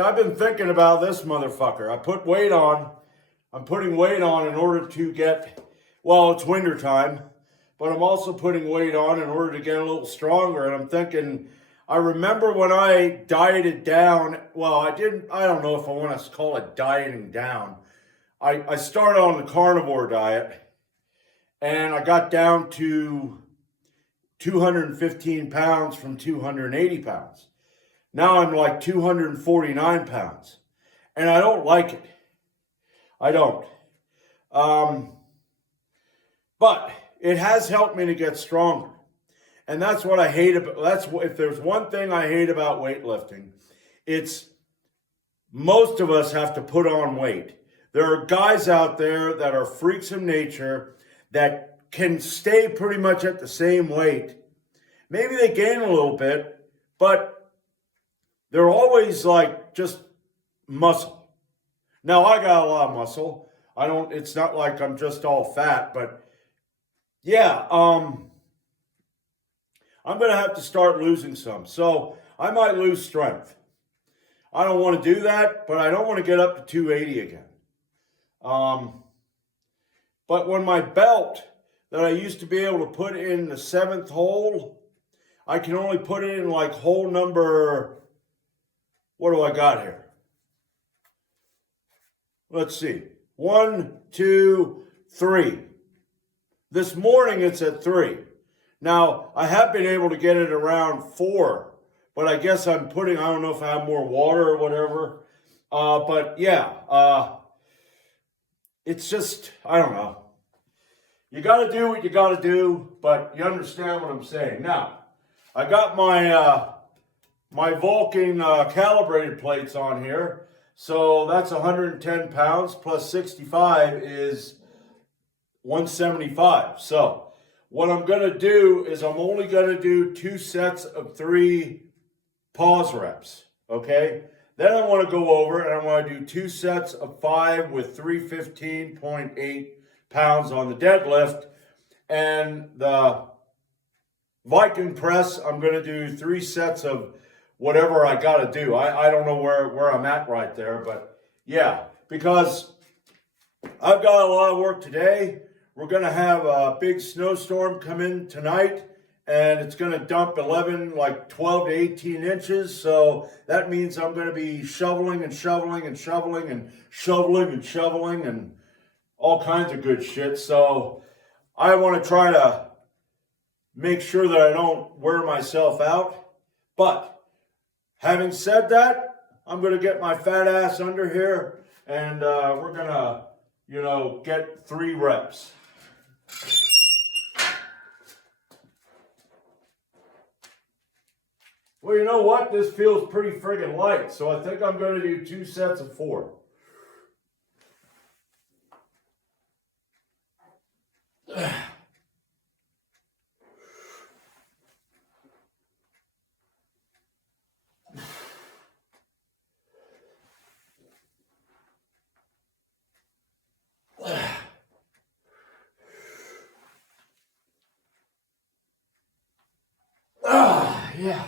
Yeah, I've been thinking about this motherfucker. I put weight on. I'm putting weight on in order to get, well, it's winter time, but I'm also putting weight on in order to get a little stronger. And I'm thinking, I remember when I dieted down, well, I don't know if I want to call it dieting down. I started on the carnivore diet and I got down to 215 pounds from 280 pounds. Now I'm like 249 pounds and I don't like it. I don't. But it has helped me to get stronger. And that's what I hate about, if there's one thing I hate about weightlifting, it's most of us have to put on weight. There are guys out there that are freaks of nature that can stay pretty much at the same weight. Maybe they gain a little bit, but they're always like just muscle. Now I got a lot of muscle. It's not like I'm just all fat, but yeah, I'm going to have to start losing some. So I might lose strength. I don't want to do that, but I don't want to get up to 280 again. But when my belt that I used to be able to put in the 7th hole, I can only put it in like hole number, what do I got here? Let's see. 1, 2, 3. This morning it's at 3. Now, I have been able to get it around 4, but I guess I don't know if I have more water or whatever. But yeah, it's just, I don't know. You got to do what you got to do, but you understand what I'm saying. Now, I got my Vulcan calibrated plates on here. So that's 110 pounds plus 65 is 175. So what I'm going to do is I'm only going to do 2 sets of 3 pause reps, okay? Then I want to go over and I want to do 2 sets of 5 with 315.8 pounds on the deadlift. And the Viking Press, I'm going to do 3 sets of whatever I got to do. I don't know where I'm at right there, but yeah, because I've got a lot of work today. We're going to have a big snowstorm come in tonight, and it's going to dump 12 to 18 inches. So that means I'm going to be shoveling and shoveling and shoveling and shoveling and shoveling and all kinds of good shit. So I want to try to make sure that I don't wear myself out. But having said that, I'm going to get my fat ass under here, and we're going to, get 3 reps. Well, you know what? This feels pretty friggin' light, so I think I'm going to do 2 sets of 4. Yeah.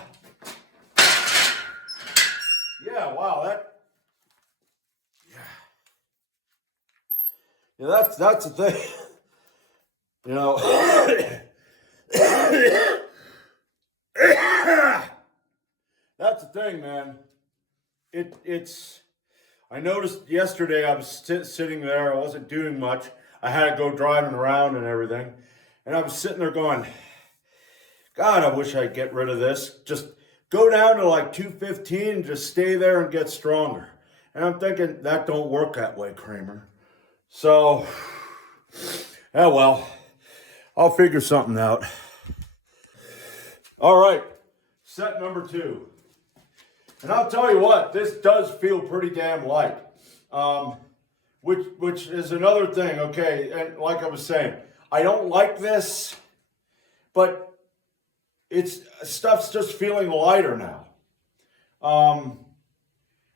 Yeah, wow, yeah, that's the thing. That's the thing, man. I noticed yesterday I was sitting there, I wasn't doing much. I had to go driving around and everything. And I was sitting there going, God, I wish I'd get rid of this. Just go down to like 215 and just stay there and get stronger. And I'm thinking, that don't work that way, Kramer. So, yeah, well, I'll figure something out. All right, set number 2. And I'll tell you what, this does feel pretty damn light. Which is another thing, okay? And like I was saying, I don't like this, but stuff's just feeling lighter now.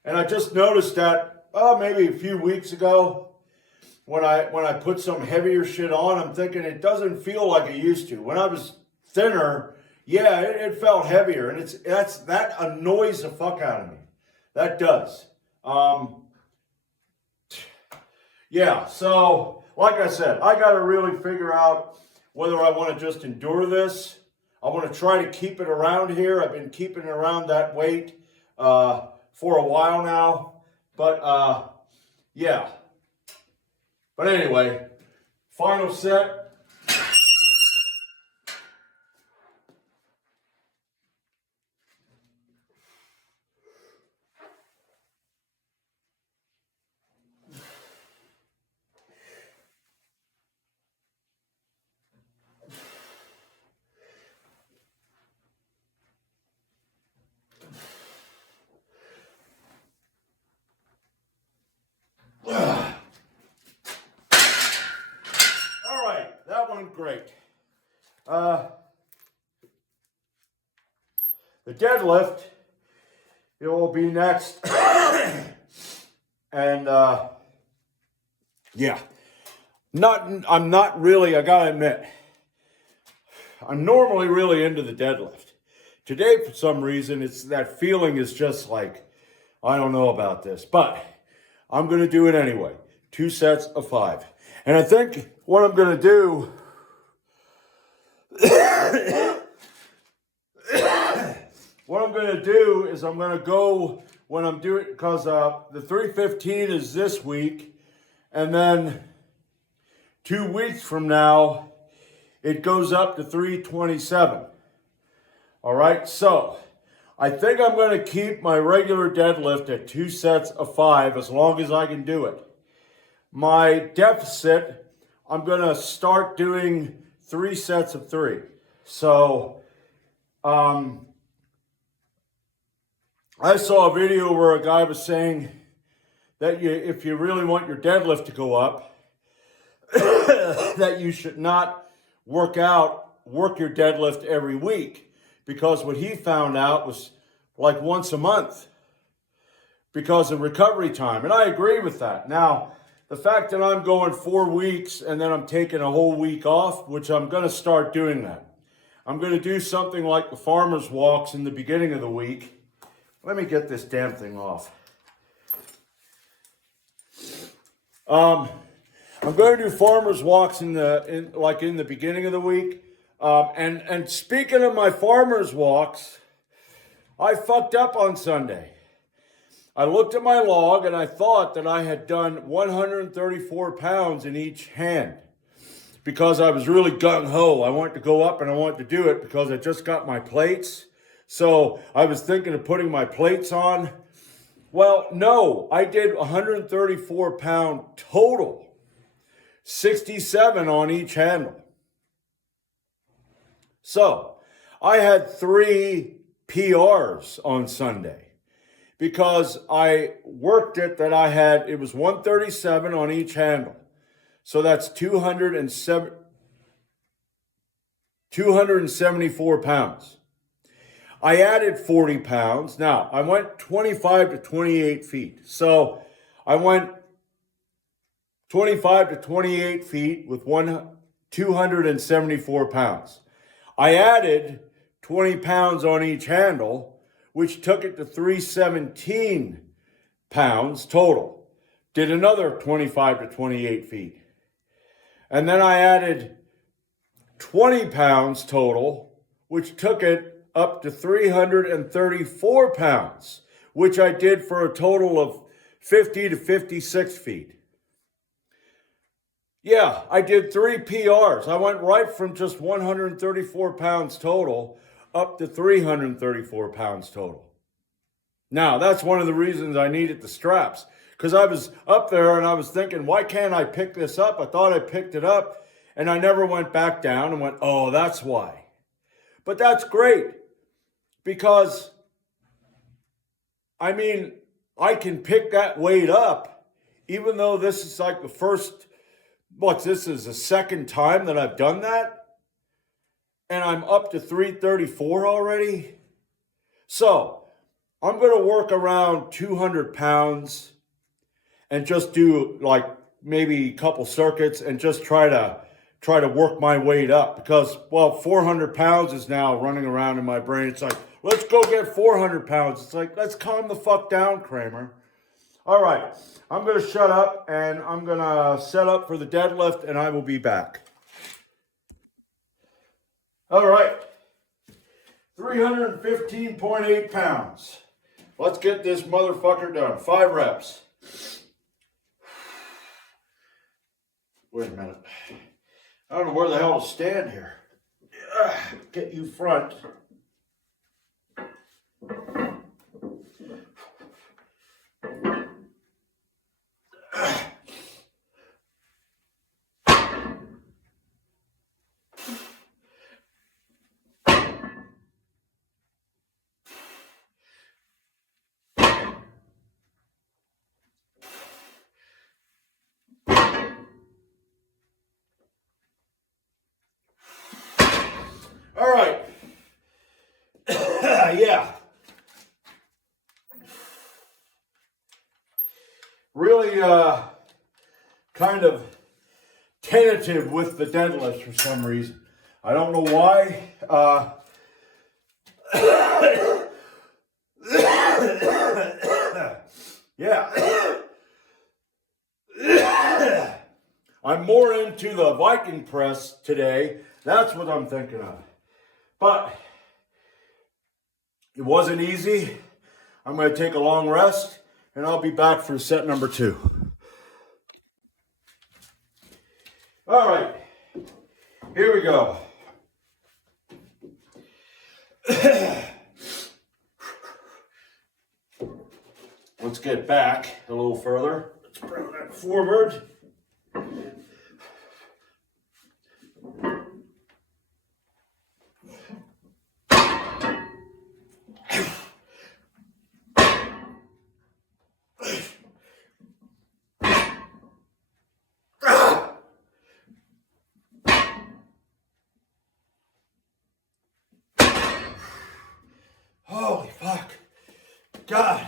And I just noticed that maybe a few weeks ago when I put some heavier shit on, I'm thinking it doesn't feel like it used to. When I was thinner, yeah, it felt heavier, and that annoys the fuck out of me. That does. Yeah, so like I said, I got to really figure out whether I want to just endure this. I want to try to keep it around here. I've been keeping it around that weight for a while now. But yeah. But anyway, final set. All right, that went great. The deadlift, it will be next. And yeah, I'm not really, I gotta admit, I'm normally really into the deadlift. Today, for some reason, it's that feeling is just like, I don't know about this, but I'm gonna do it anyway. 2 sets of 5. And I think what I'm gonna do is I'm going to go when I'm doing, because the 315 is this week, and then 2 weeks from now, it goes up to 327. All right, so I think I'm going to keep my regular deadlift at 2 sets of 5 as long as I can do it. My deficit, I'm going to start doing 3 sets of 3. So, I saw a video where a guy was saying that if you really want your deadlift to go up, that you should not work your deadlift every week, because what he found out was like once a month because of recovery time. And I agree with that. Now, the fact that I'm going 4 weeks and then I'm taking a whole week off, which I'm going to start doing that. I'm going to do something like the farmer's walks in the beginning of the week. Let me get this damn thing off. I'm going to do farmer's walks in the beginning of the week. And speaking of my farmer's walks, I fucked up on Sunday. I looked at my log and I thought that I had done 134 pounds in each hand because I was really gung-ho. I wanted to go up and I wanted to do it because I just got my plates. So I was thinking of putting my plates on. Well, no, I did 134 pound total, 67 on each handle. So I had 3 PRs on Sunday because I worked it that it was 137 on each handle. So that's 274 pounds. I added 40 pounds. Now, I went 25 to 28 feet. So I went 25 to 28 feet with 274 pounds. I added 20 pounds on each handle, which took it to 317 pounds total. Did another 25 to 28 feet. And then I added 20 pounds total, which took it up to 334 pounds, which I did for a total of 50 to 56 feet. Yeah, I did 3 PRs. I went right from just 134 pounds total up to 334 pounds total. Now, that's one of the reasons I needed the straps, because I was up there and I was thinking, why can't I pick this up? I thought I picked it up and I never went back down and went, oh, that's why. But that's great. Because, I mean, I can pick that weight up, even though this is like the second time that I've done that, and I'm up to 334 already. So, I'm going to work around 200 pounds and just do like maybe a couple circuits and just try to work my weight up, because, well, 400 pounds is now running around in my brain. It's like, let's go get 400 pounds. It's like, let's calm the fuck down, Kramer. All right, I'm going to shut up and I'm going to set up for the deadlift and I will be back. All right, 315.8 pounds. Let's get this motherfucker done. 5 reps. Wait a minute. I don't know where the hell to stand here. Get you front. All right. Yeah. Really kind of tentative with the deadlift for some reason. I don't know why. Yeah. I'm more into the Viking Press today. That's what I'm thinking of. But it wasn't easy. I'm going to take a long rest, and I'll be back for set number 2. All right, here we go. Let's get back a little further. Let's bring that forward. Holy fuck. God,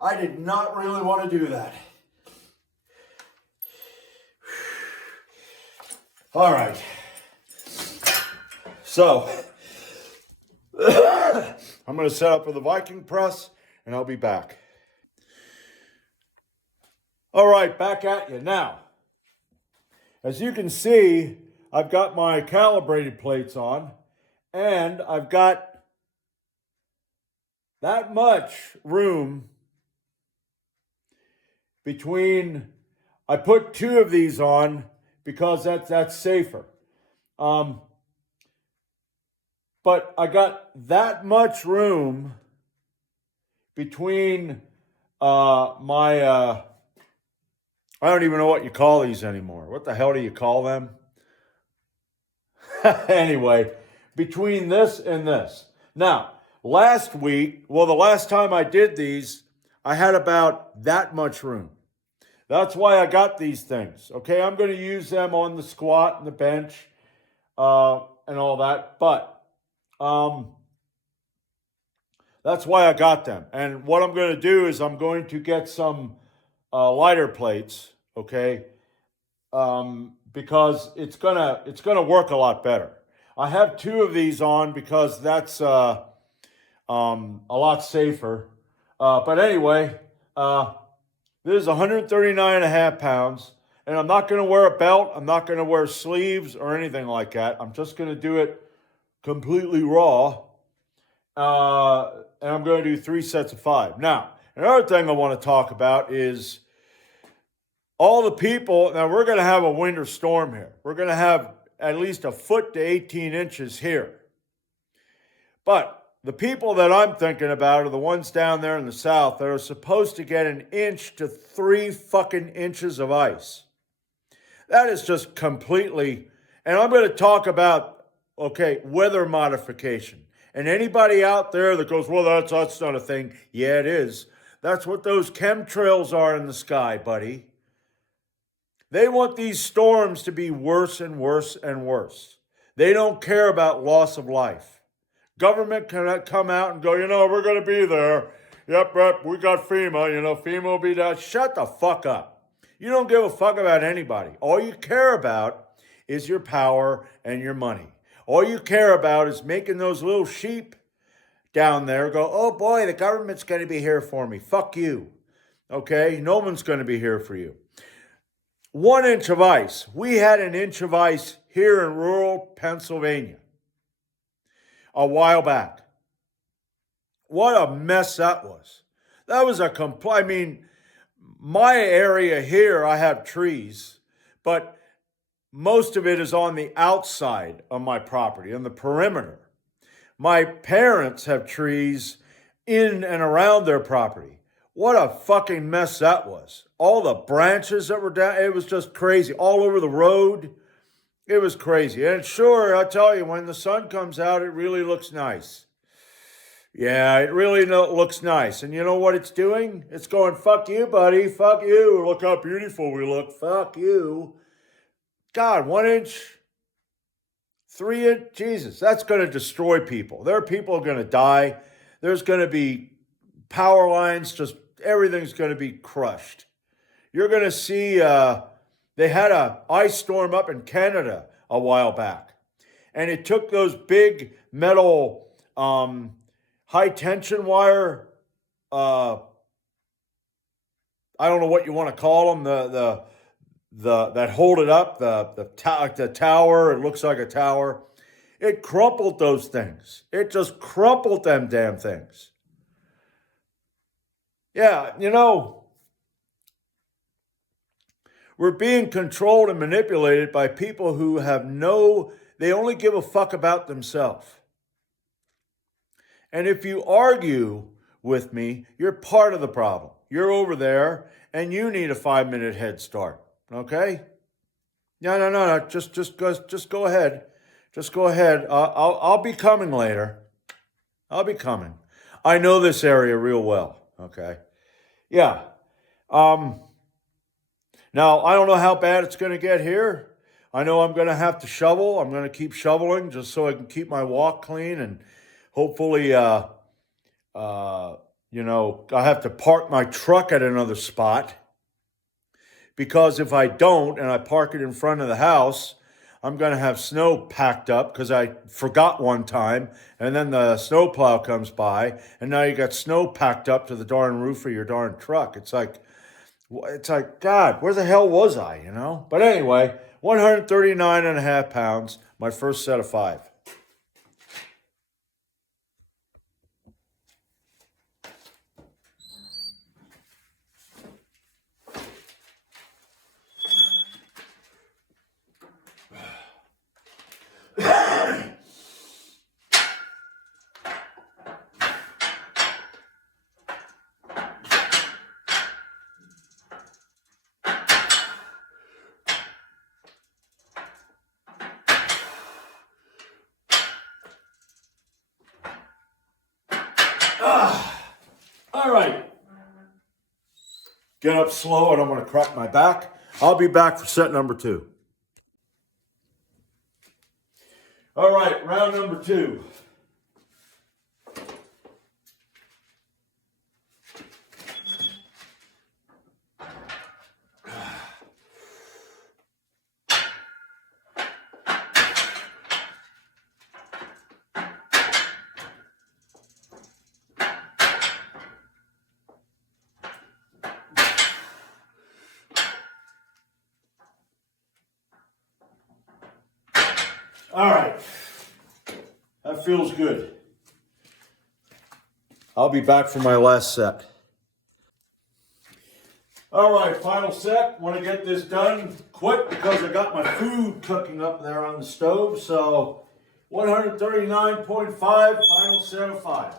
I did not really want to do that. All right. So, I'm going to set up for the Viking Press, and I'll be back. All right, back at you. Now, as you can see, I've got my calibrated plates on, and I've got that much room between, I put 2 of these on because that's safer. But I got that much room between I don't even know what you call these anymore. What the hell do you call them? Anyway, between this and this. Now, last week, well, the last time I did these, I had about that much room. That's why I got these things. Okay, I'm going to use them on the squat and the bench and all that. But that's why I got them. And what I'm going to do is I'm going to get some lighter plates, okay? Because it's gonna work a lot better. I have 2 of these on because that's a lot safer. But anyway, this is 139.5 pounds, and I'm not gonna wear a belt. I'm not gonna wear sleeves or anything like that. I'm just gonna do it completely raw. And I'm going to do 3 sets of 5. Now, another thing I want to talk about is all the people. Now, we're going to have a winter storm here. We're going to have at least a foot to 18 inches here. But the people that I'm thinking about are the ones down there in the south that are supposed to get 1 inch to 3 fucking inches of ice. That is just completely, and I'm going to talk about, okay, weather modification. And anybody out there that goes, well, that's not a thing. Yeah, it is. That's what those chemtrails are in the sky, buddy. They want these storms to be worse and worse and worse. They don't care about loss of life. Government cannot come out and go, we're going to be there. Yep, we got FEMA, FEMA will be there. Shut the fuck up. You don't give a fuck about anybody. All you care about is your power and your money. All you care about is making those little sheep down there go, oh boy, the government's going to be here for me. Fuck you. Okay? No one's going to be here for you. 1 inch of ice. We had an inch of ice here in rural Pennsylvania a while back. What a mess that was. That was I mean, my area here, I have trees, but most of it is on the outside of my property, on the perimeter. My parents have trees in and around their property. What a fucking mess that was. All the branches that were down, it was just crazy. All over the road, it was crazy. And sure, I tell you, when the sun comes out, it really looks nice. Yeah, it really looks nice. And you know what it's doing? It's going, fuck you, buddy. Fuck you. Look how beautiful we look. Fuck you. God, 1 inch, 3 inch, Jesus, that's going to destroy people. There are people going to die. There's going to be power lines, just everything's going to be crushed. You're going to see, they had an ice storm up in Canada a while back. And it took those big metal high tension wire, I don't know what you want to call them, that hold it up, the tower. It looks like a tower. It crumpled those things. It just crumpled them damn things. Yeah, you know, we're being controlled and manipulated by people who they only give a fuck about themselves. And if you argue with me, you're part of the problem. You're over there and you need a 5-minute head start. Okay? No. Just go ahead. Just go ahead. I'll be coming later. I'll be coming. I know this area real well. Okay? Yeah. Now, I don't know how bad it's going to get here. I know I'm going to have to shovel. I'm going to keep shoveling just so I can keep my walk clean, and hopefully, I have to park my truck at another spot, because if I don't and I park it in front of the house, I'm going to have snow packed up because I forgot one time, and then the snowplow comes by, and now you got snow packed up to the darn roof of your darn truck. It's like, God, where the hell was I, you know? But anyway, 139 and a half pounds, my first set of 5. All right. Get up slow and I'm going to crack my back. I'll be back for set number 2. All right, round number 2. All right, that feels good. I'll be back for my last set. All right, final set. Want to get this done quick because I got my food cooking up there on the stove. So 139.5, final set of 5.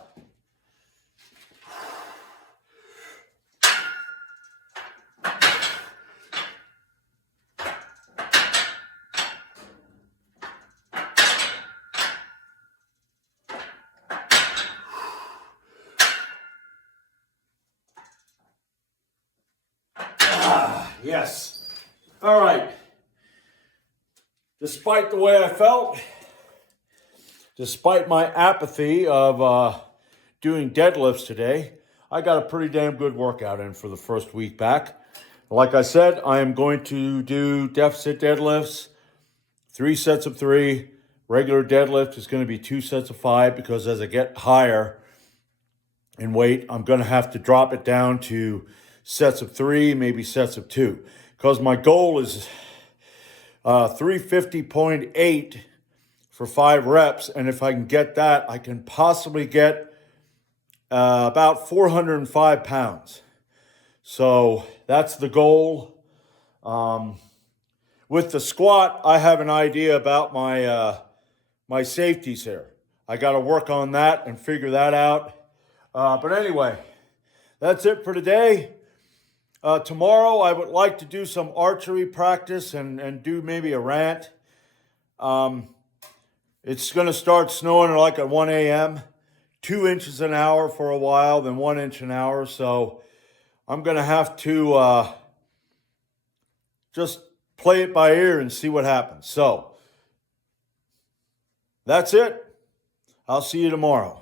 Yes. All right. Despite the way I felt, despite my apathy of doing deadlifts today, I got a pretty damn good workout in for the first week back. Like I said, I am going to do deficit deadlifts, 3 sets of 3. Regular deadlift is going to be 2 sets of 5, because as I get higher, in weight. I'm going to have to drop it down to sets of 3, maybe sets of 2, because my goal is 350.8 for 5 reps. And if I can get that, I can possibly get about 405 pounds. So that's the goal. With the squat, I have an idea about my safeties here. I got to work on that and figure that out. But anyway, that's it for today. Tomorrow, I would like to do some archery practice and do maybe a rant. It's going to start snowing like at 1 a.m., 2 inches an hour for a while, then 1 inch an hour. So I'm going to have to just play it by ear and see what happens. So that's it. I'll see you tomorrow.